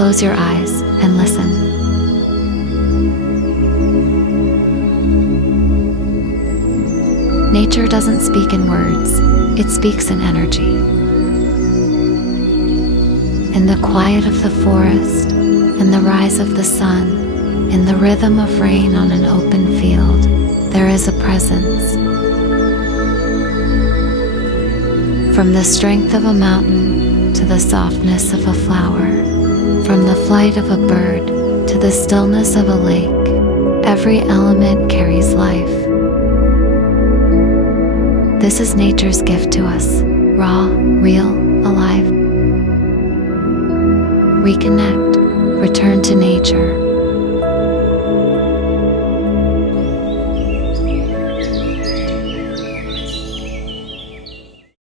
close your eyes and listen. Nature doesn't speak in words, it speaks in energy. In the quiet of the forest, in the rise of the sun, in the rhythm of rain on an open field, there is a presence. From the strength of a mountain to the softness of a flower, from the flight of a bird to the stillness of a lake, every element carries life. This is nature's gift to us, raw, real, alive. Reconnect, return to nature.